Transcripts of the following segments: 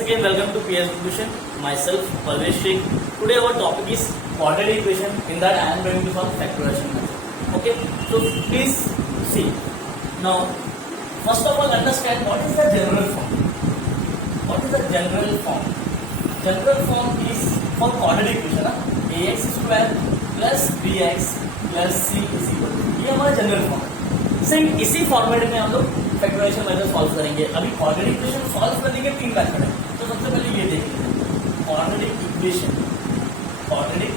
Once again, welcome to PS Equation. Myself, Parvesh Sheikh. Today our topic is quadratic equation. In that, I am going to solve factorization method. Okay, so please see. Now, first of all, understand what is the general form. What is the general form? General form is for quadratic equation. ax square plus bx plus c is equal to, ये हमारा general form है. Same इसी format में हम लोग factorisation method solve करेंगे. अभी quadratic equation solve करने के 3 मेथड है. तो सबसे पहले ये देख लीजिए क्वाड्रेटिक इक्वेशन. क्वाड्रेटिक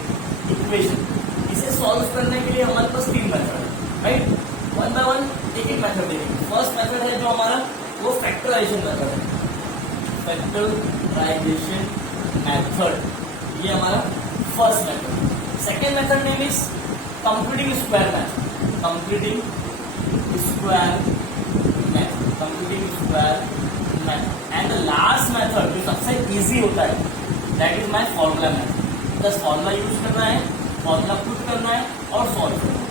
इक्वेशन इसे सॉल्व करने के लिए हमारे पास 3 मेथड है, राइट. वन बाय वन एक एक मेथड देखेंगे. फर्स्ट मेथड है जो हमारा वो फैक्टराइजेशन मेथड है. फैक्टराइजेशन मेथड ये हमारा first method. Second method name is computing square method. Computing square method. Computing square method. And the last method जो सबसे इजी होता है that is my formula method. बस फॉर्मूला यूज करना है, फॉर्मूला पुट करना है और सॉल्व करना है.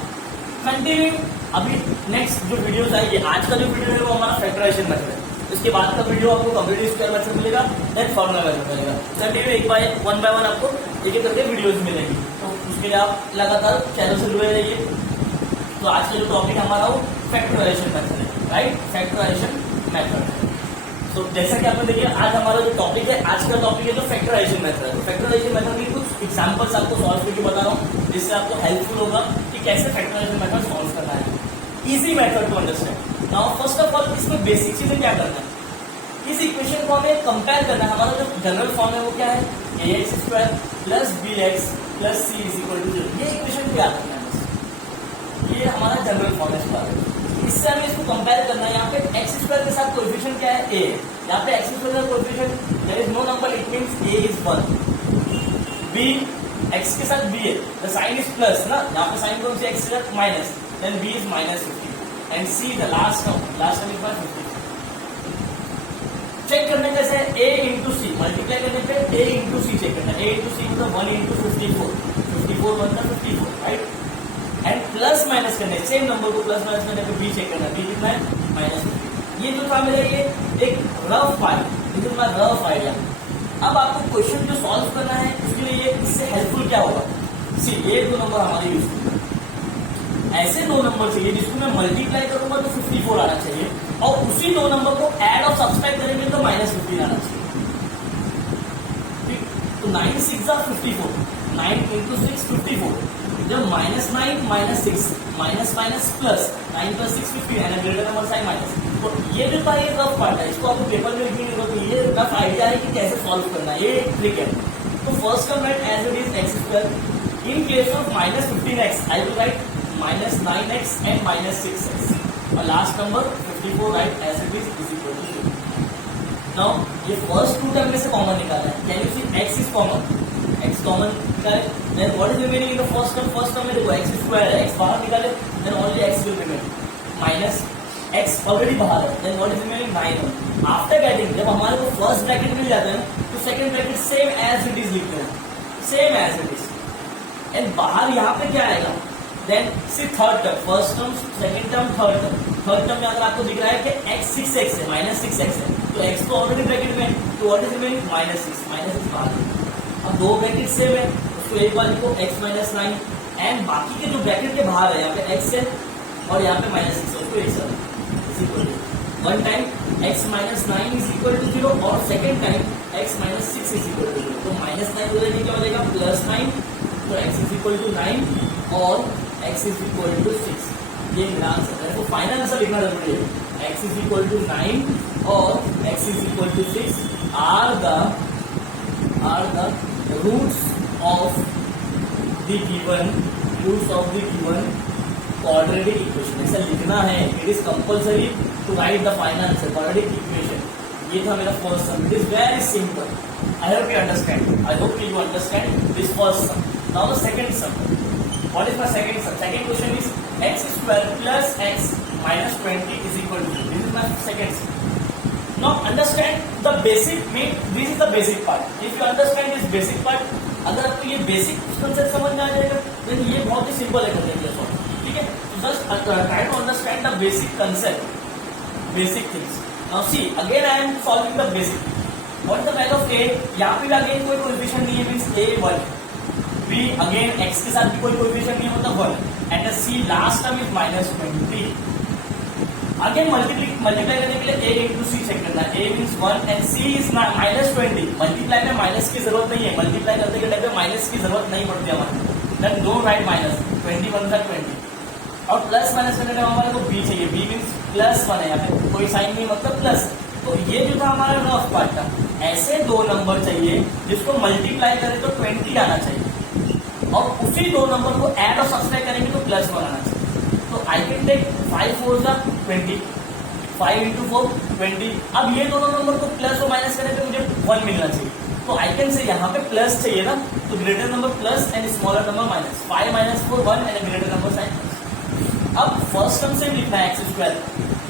कंटिन्यू. अभी नेक्स्ट जो वीडियोस आएगी, आज का जो वीडियो है वो हमारा फैक्टराइजेशन मेथड है. इसके बाद का वीडियो आपको कंप्यूटिंग स्क्वायर मेथड मिलेगा, देन फॉर्मूला मेथड मिलेगा. कंटिन्यू एक बाय वन आपको एक एक करके वीडियोस मिलेंगी. तो उसके लिए आप लगातार चैनल से जुड़े रहिए. तो आज का जो टॉपिक हमारा वो फैक्टराइजेशन मेथड है, राइट. Factorization method. तो जैसा कि आपने देखिए आज हमारा जो टॉपिक है, आज का टॉपिक है जो फैक्टराइजेशन मेथड है. तो फैक्टराइजेशन मेथड की कुछ एग्जांपल्स आपको सॉल्व करके बता रहा हूँ जिससे आपको हेल्पफुल होगा कि कैसे फैक्टराइजेशन मेथड सॉल्व करना है. Easy method to understand. Now first of all इसमें बेसिक चीजें क्या करना है, इस इक्वेशन को हमें कंपेयर करना है. हमारा जो जनरल फॉर्म है वो क्या है, ax square plus bx plus c is equal to 0. ये इक्वेशन क्या है, ये हमारा जनरल फॉर्म है. इससे हमें इसको कंपेयर करना है. यहाँ पे एक्स स्क्वायर के साथ कोएफिशिएंट क्या है, a. यहाँ पे एक्स स्क्वायर का coefficient there is no number, it means a is 1. b x के साथ b है, द साइन इज प्लस ना, यहाँ पे साइन कौन सी x के साथ minus, then b is -50 and c the last term is 50. Check करने कैसे है, a इंटू सी मल्टीप्लाई करने पे a इंटू सी चेक करना है. a इंटू सी मतलब 1 इंटू 54, 54 1 का 54, राइट. एंड प्लस माइनस करने, सेम नंबर को प्लस माइनस करने पे b चेक करना है. b कितना है, -50. ये जो था मेरा ये एक रफ आइडिया. अब आपको क्वेश्चन जो सॉल्व करना है उसके लिए ये इससे हेल्पफुल क्या होगा, सी ये 2 नंबर हमारे यूज करना. ऐसे 2 नंबर चाहिए जिसको मैं मल्टीप्लाई करूंगा तो 54 आना चाहिए, और उसी 2 नंबर को ऐड और सब्सट्रैक्ट करेंगे तो -15 आना चाहिए. तो 9 6 54, 9 इंटू 6 54. जब -9 -6 माइनस माइनस प्लस 9 + 6 15 है, ग्रेटर नंबर साइन माइनस. तो ये जो था ये रफ पार्ट है, इसको आपको पेपर में लिखने नहीं. तो ये रफ आइडिया है कि कैसे सॉल्व करना है, ये ट्रिक है. तो first term write as it is X square. In case of -15x I will write -9x and -6x. और last number 54 write as it is equal to 0. Now ये फर्स्ट 2 टर्म में से common निकालना है. Can you see x is common, x common निकाले, then what is remaining in the first term. First term में देखो x square है, x बाहर निकाले, then only x will remain, minus x already बाहर है, then what is remaining 9. After getting जब हमारे को फर्स्ट ब्रैकेट मिल जाता है तो second bracket same as it is लिखते हैं, same as it is. And बाहर यहाँ पे क्या आएगा, then see third term, first term second term third term. Third term में अगर आपको दिख रहा है कि x 6x है, -6x है, तो x तो ऑलरेडी ब्रैकेट में, तो व्हाट इज रिमेनिंग -6 बाहर. अब 2 ब्रैकेट सेम है, उसको एक बार लिखो x -9, एंड बाकी के जो ब्रैकेट के बाहर है यहाँ पे x है और यहाँ पे -6 है, उसको एक साथ is equal to one time x -9 is equal to 0 और second time x -6 is equal to 0. तो -9 हो जाएगा, क्या हो जाएगा +9. तो x इज इक्वल टू 9 और x इज इक्वल टू 6. ये मेरा आंसर है. तो फाइनल आंसर लिखना जरूरी है. x इज इक्वल टू 9 और x is equal to 6 are the roots of the given quadratic equation. ऐसा लिखना है. It is compulsory to write the final answer quadratic equation. ये था मेरा first sum. It is very simple. I hope you understand. I hope you understand this first sum. Now the second sum. What is my second sum? Second question is x square plus x minus 20 is equal to 0. This is my second sum. Now understand the basic mean. This is the basic part. If you understand this basic part, अगर आपको ये basic concept समझ में आ जाएगा तो ये बहुत ही simple है करने के लिए सॉल्व. ठीक है, just try to understand the basic concept, basic things. Now see again I am solving the basic. What is the value of A, यहाँ पे भी अगेन कोई कोएफिशिएंट नहीं है, means A 1, B again x के साथ भी कोई कोएफिशिएंट नहीं है मतलब 1, and the C last term is -20। Again multiply करने के लिए a इंटू सी चेक करना है, a means 1 and c is -20। Multiply में माइनस की जरूरत नहीं है, मल्टीप्लाई करते के टाइम पे माइनस की जरूरत नहीं पड़ती हमारे, देन डोंट राइट माइनस, 21 का 20 और प्लस माइनस करने का हमारे को b चाहिए, b मींस +1 है, यहाँ पे कोई साइन नहीं मतलब प्लस। तो ये जो था हमारा रफ पार्ट था, ऐसे दो नंबर चाहिए जिसको मल्टीप्लाई करें तो 20 आना चाहिए और उसी दो नंबर को ऐड और सब्सट्रैक्ट करेंगे तो +1 आना चाहिए। तो आई कैन टेक 5 4 20, 5 into 4 20। अब ये दोनों नंबर को प्लस और माइनस करें तो मुझे 1 मिलना चाहिए, तो आई कैन से यहाँ पे प्लस चाहिए ना, तो greater number plus and smaller number minus, 5 - 4 1 and greater number sign. अब फर्स्ट टर्म से लिखना है x²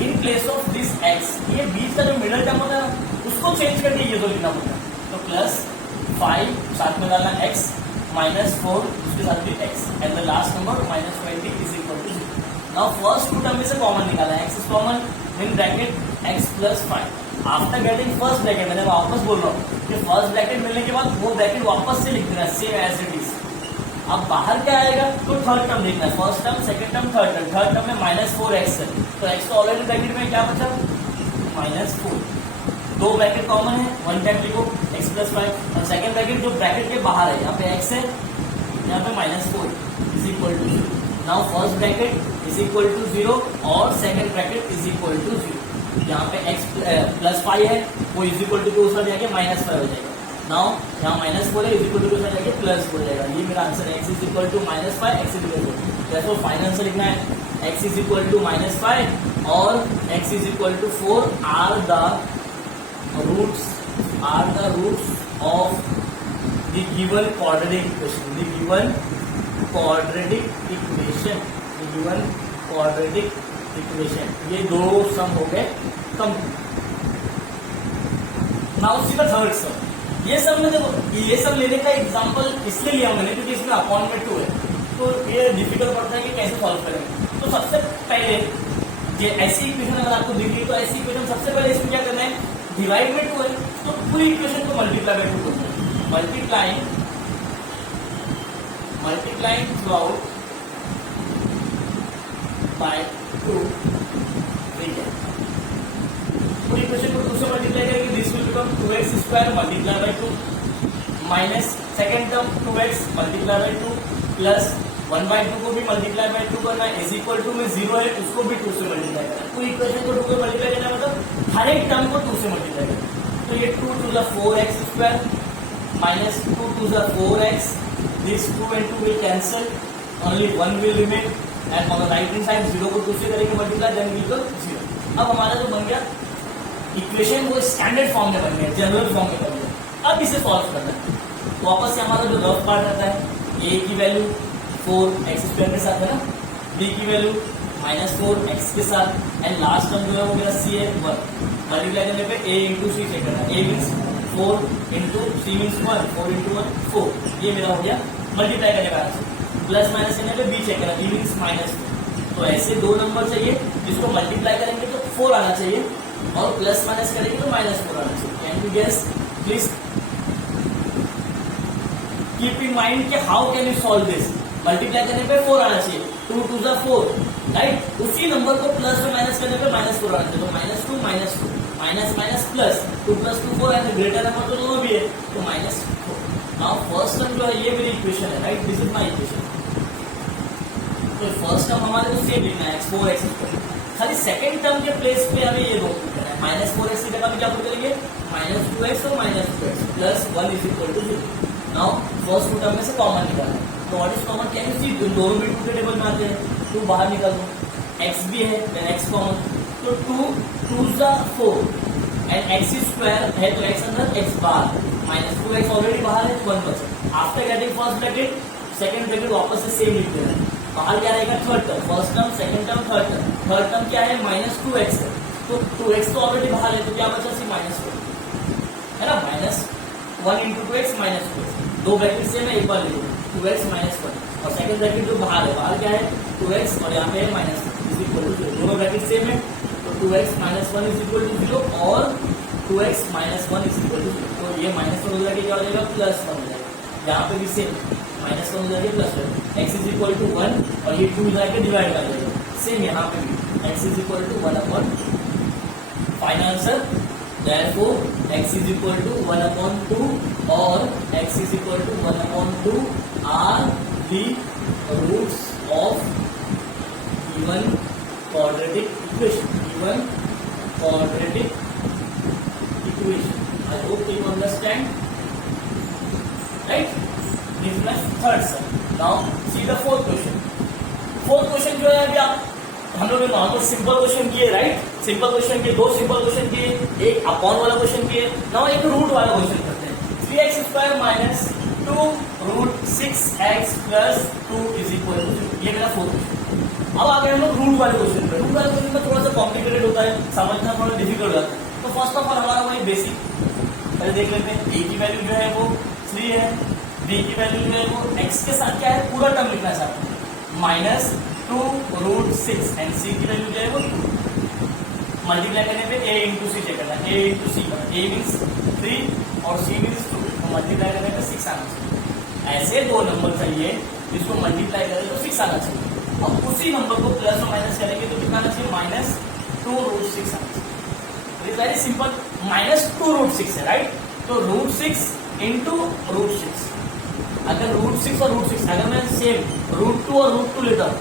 in place of this x, ये बीच का जो मिडिल टर्म होता है उसको चेंज करके ये दो लिखना पड़ता है, तो +5 साथ में डालना x -4 उसके साथ भी x and the last number -20 is equal to 0। Now first two term में से कॉमन निकाला है, x is common in bracket x + 5। After getting first bracket, मैंने वापस बोल रहा हूँ कि फर्स्ट ब्रैकेट मिलने के बाद वो ब्रैकेट वापस से लिख देना सेम एज इट इज। अब बाहर क्या आएगा तो थर्ड टर्म लिखना है, first term second term third term. Third term में -4x है तो x तो ऑलरेडी ब्रैकेट में क्या बचा -4, दो ब्रैकेट कॉमन है, वन टाइम लिखो x + 5 और सेकंड ब्रैकेट जो ब्रैकेट के बाहर है यहाँ पे x है, यहाँ पे -4 is equal to 0। Now first bracket is equal to 0 और second bracket is equal to 0। यहाँ पे x +5 है वो इज इक्वल टू के उस पर जाके -5 हो जाएगा। नाउ यहाँ -4 है इज इक्वल टू जाके +4 हो जाएगा, ये मेरा आंसर है, x is equal to -5 x is equal to, जैसे फाइनल आंसर लिखना है x इज इक्वल टू -5 और x is equal to 4 are the roots of the given quadratic equation, the given quadratic equation. ये दो sum हो गए complete. Now see the third sum. ये सब में देखो, ये सब लेने का एग्जांपल इसलिए लिया मैंने क्योंकि इसमें अपॉन में 2 है, तो ये डिफिकल्ट पड़ता है कि कैसे सॉल्व करेंगे। तो सबसे पहले ये ऐसी इक्वेशन अगर आपको दिख रही तो ऐसी इक्वेशन सबसे पहले इसमें क्या करना है, डिवाइड में 2 है तो पूरी इक्वेशन को मल्टीप्लाई बाय 2 करना है, मल्टीप्लाइंग थ्रू आउट बाय 2 ठीक है। पूरी इक्वेशन को 2 से मल्टीप्लाई करेंगे, this will become 2x² multiply by 2 minus second term 2x multiply by 2 plus 1/2 को भी मल्टीप्लाई बाय 2 करना है, इज इक्वल टू में 0 है उसको भी 2 से मल्टीप्लाई करना है। पूरी इक्वेशन को 2 से मल्टीप्लाई करना मतलब हर एक टर्म को 2 से मल्टीप्लाई करना। तो ये 2 to the 4x² minus 2 to the 4x, this 2 and 2 will cancel, only 1 will remain and on the right hand side 0 को 2 से करेंगे मल्टीप्लाई, then will become 0। अब हमारा जो बन गया इक्वेशन वो स्टैंडर्ड फॉर्म में बन गया, जनरल फॉर्म में बन गया। अब इसे सॉल्व करना है, तो वापस से हमारा जो रफ पार्ट रहता है, a की वैल्यू 4x² के साथ है ना, b की वैल्यू -4x के साथ एंड लास्ट टर्म जो है वो मेरा c है 1। मल्टीप्लाई करने पे a इंटू सी चेक करना, a means 4 into C means 1, 4 into 1 4, ये मेरा हो गया मल्टीप्लाई करने का आंसर। प्लस माइनस करने पे b चेक करना, b मीन्स -4। तो ऐसे दो नंबर चाहिए जिसको मल्टीप्लाई करेंगे तो 4 आना चाहिए और प्लस माइनस करेंगे तो -4 आना चाहिए। Can you guess please keep in mind कि how can you solve this. Multiply करने पे 4 आना चाहिए, 2 to the 4 राइट, उसी नंबर को प्लस में माइनस करने पे -4 आना चाहिए, तो -2 -2 minus minus plus 2 + 2 4 and greater number तो दोनों भी है तो -4। नाउ फर्स्ट टर्म जो है ये मेरी इक्वेशन है right, this is my equation. तो फर्स्ट टर्म हमारे को सेम लिखना है x4x², खाली सेकंड टर्म के प्लेस पे हमें ये दो पुट करना है, -4x की जगह में क्या पुट करेंगे -2x और -2x plus 1 is equal to 0। Now first two term में से कॉमन निकालना है, तो what is common, can you see दोनों भी 2 के टेबल में आते हैं, 2 बाहर निकाल दो, x भी है देन x कॉमन, तो 2 2 * 4 एंड x² है तो x अंदर x बाहर, -2x ऑलरेडी बाहर है तो 1 बचा। After getting first bracket second bracket वापस से सेम लिख देना है, बाहर क्या रहेगा third term, first term second term third term. Third term क्या है -2x है तो 2x तो ऑलरेडी बाहर है तो क्या बचा सी -4 है ना, -1 × 2x -2x, दो ब्रैकेट सेम है एक बार ले लो 2x -1 और सेकंड ब्रैकेट जो बाहर है, बाहर क्या है 2x और यहाँ पे है -1 इज इक्वल टू 0, दोनों ब्रैकेट सेम है तो 2x -1 इज इक्वल टू 0 और 2x minus 1 is equal to 0। तो ये माइनस 1 हो जाएगा, क्या हो जाएगा, प्लस 1 हो जाएगा। यहाँ पे भी सेम माइनस 1 हो जाएगा plus 1, x is equal to 1 और ये 2 जाके डिवाइड कर देगा। सेम यहाँ पे भी x is equal to 1 upon, final answer therefore x is equal to 1 upon 2 और x is equal to 1 upon 2 are the roots of given quadratic equation. Given quadratic equation. I hope you understand. Right? This is my third sum. Now see the fourth question. Fourth question जो है अभी आप हम लोग normal simple question किए, right? Simple question किए, दो simple question किए, एक अपॉन वाला क्वेश्चन किए, नाउ एक रूट वाला क्वेश्चन करते हैं। 3x square minus 2 root 6x plus 2 is equal to 0। ये मेरा फोर्थ क्वेश्चन। अब आगे हम लोग रूट वाले क्वेश्चन पे। रूट वाले क्वेश्चन में थोड़ा सा कॉम्प्लिकेटेड होता है, समझना थोड़ा डिफिकल्ट होता है। तो फर्स्ट ऑफ ऑल हमारा वही बेसिक पहले देख लेते हैं। a की वैल्यू जो है वो 3 है, b की वैल्यू जो है वो x के साथ क्या है, पूरा टर्म लिखना चाहते हैं, माइनस 2 रूट 6 एंड c की वैल्यू जो है वो 2। मल्टीप्लाई करने पे a इंटू सी चेक करना, a इंटू सी का a मीन्स 3 और c मीन्स 2, तो मल्टीप्लाई करने पे 6 आना चाहिए। ऐसे दो नंबर चाहिए जिसको मल्टीप्लाई करें तो 6 आना चाहिए, और उसी नंबर को प्लस और माइनस करेंगे तो कितना आना चाहिए, माइनस 2 रूट 6 आना चाहिए। वेरी सिंपल, माइनस 2 रूट 6 है, राइट? तो रूट 6 इंटू रूट 6, अगर रूट 6 और रूट 6 अगर मैं सेम रूट 2 और रूट 2 लेता हूँ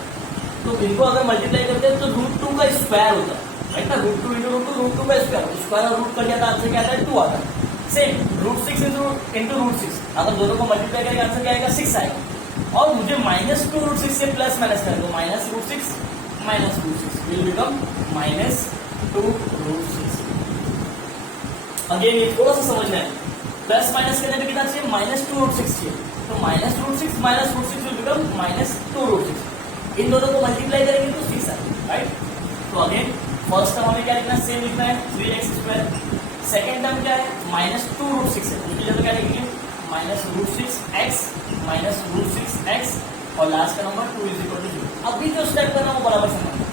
तो इनको अगर मल्टीप्लाई करते हैं तो रूट 2 का स्क्वायर होता है, राइट ना? रूट 2 इंटू रूट 2 का स्क्वायर और रूट कर दिया था, आंसर क्या आता है, 2 आता है। सेम रूट 6 इंटू रूट 6, अगर दोनों को मल्टीप्लाई करेंगे आंसर क्या आएगा, 6 आएगा। और मुझे माइनस 2 रूट 6 से प्लस माइनस करें तो minus root 6 minus root 6 will become minus 2 root 6। Again ये थोड़ा सा समझना है, प्लस माइनस करने पे कितना चाहिए, माइनस 2 रूट 6 चाहिए, तो minus root 6 minus root 6 will become minus 2 root 6। इन दोनों को मल्टीप्लाई करेंगे तो 6 आएगा, राइट? तो अगेन फर्स्ट टर्म हमें क्या लिखना है, सेम लिखना है 3x स्क्वायर। सेकेंड टर्म क्या है, माइनस 2 रूट 6 है, उसकी जगह क्या लिखेंगे, minus root 6x minus root 6x और लास्ट का नंबर 2 इज इक्वल टू 0। अभी जो स्टेप करना वो बराबर समझना।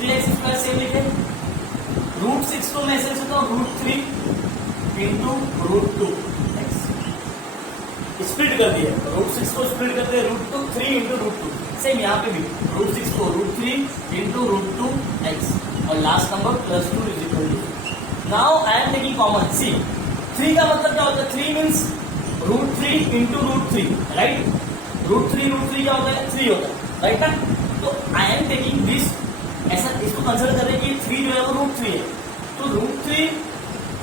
3x स्क्वायर सेम लिखे, रूट 6 को मैं ऐसे लिखता हूँ root 3 into root 2 x, split कर दिया, रूट 6 को स्प्लिट करते हैं रूट 2 3 इंटू रूट 2। सेम यहाँ पे भी रूट 6 को रूट 3 इंटू रूट 2 एक्स और last number plus 2 is equal to. Now I am taking common see, 3 का मतलब क्या होता है, 3 means root 3 into root 3, right? Root 3 क्या होता है, 3 होता है, राइट ना? तो आई एम टेकिंग दिस, ऐसा इसको कंसिडर करें कि 3 जो है वो रूट 3 है, तो रूट 3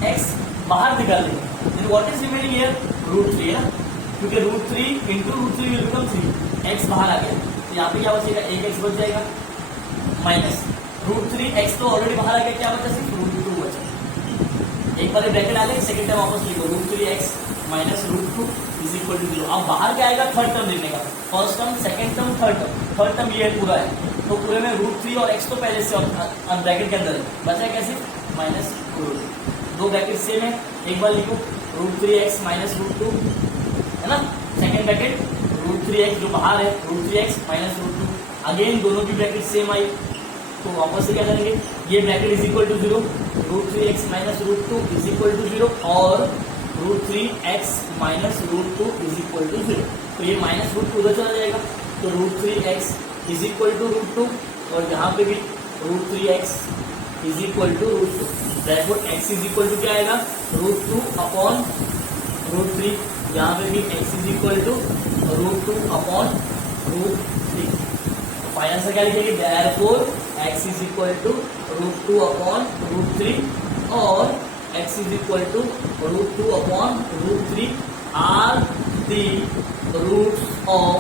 एक्स बाहर निकाल देंगे, what is remaining here, root 3 है ना, क्योंकि root 3 into root 3 will become 3, x बाहर आ गया, तो यहाँ पे क्या बचेगा, एक एक्स बच जाएगा, माइनस रूट 3 एक्स तो ऑलरेडी बाहर आ गया, क्या बचा, सिर्फ रूट 2 बचा। एक बार ब्रैकेट आ गया, सेकंड टाइम वापस लिखो, root 3 x minus root 2 is equal to 0। अब बाहर क्या आएगा, थर्ड टर्म लिखने का, first term second term third term ये पूरा है, तो पूरे में रूट 3 और एक्स तो पहले से ब्रैकेट के अंदर है, बचा है कैसे, माइनस दो ब्रैकेट सेम है, एक बार लिखो रूट 3 एक्स माइनस रूट 2 है ना, सेकेंड ब्रैकेट रूट 3 एक्स जो बाहर है, root 3 x minus root 2, again दोनों की ब्रैकेट सेम आई, तो वापस से क्या करेंगे, ये bracket is equal to 0, root 3 x minus root 2 is equal to 0 और root 3 x minus root 2 is equal to 0। तो ये माइनस रूट 2 उधर चला जाएगा, तो root 3 x is equal to root 2 और यहाँ पे भी root 3 x is equal to root 2, therefore x is equal to क्या आएगा, रूट 2 अपॉन रूट 3, यहाँ पे भी x is equal to root 2 upon root 3। तो फाइनल से क्या लिखेंगे, therefore x is equal to root 2 upon root 3 और x is equal to root 2 upon root 3 are the roots of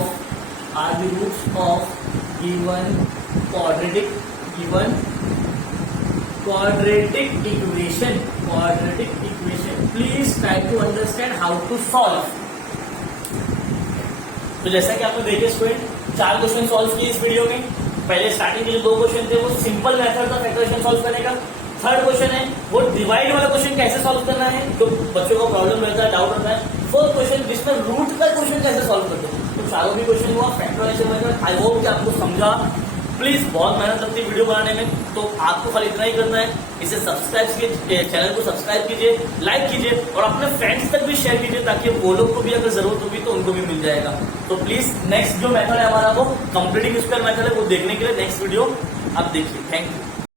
given quadratic equation. Please try to understand how to solve. तो जैसा कि आपने देखे स्टूडेंट, 4 क्वेश्चन सॉल्व किए इस video में। पहले स्टार्टिंग के जो 2 क्वेश्चन थे वो सिंपल मेथड था फैक्टराइजेशन सॉल्व करने का। थर्ड क्वेश्चन है वो डिवाइड वाला क्वेश्चन कैसे सॉल्व करना है, जो बच्चों को प्रॉब्लम रहता है, डाउट रहता है। फोर्थ क्वेश्चन जिसमें रूट का क्वेश्चन कैसे सॉल्व करते हैं। तो चारों भी क्वेश्चन हुआ फैक्टराइजेशन मेथड। आई होप कि आपको समझा, प्लीज बहुत मेहनत लगती है वीडियो बनाने में, तो आपको खाली इतना ही करना है, इसे सब्सक्राइब कीजिए, चैनल को सब्सक्राइब कीजिए, लाइक कीजिए और अपने फ्रेंड्स तक भी शेयर कीजिए ताकि वो लोग को भी अगर जरूरत होगी तो उनको भी मिल जाएगा। तो प्लीज नेक्स्ट जो मेथड है हमारा वो कंप्लीटिंग स्क्वायर मेथड है, वो देखने के लिए नेक्स्ट वीडियो आप देखिए। Thank you.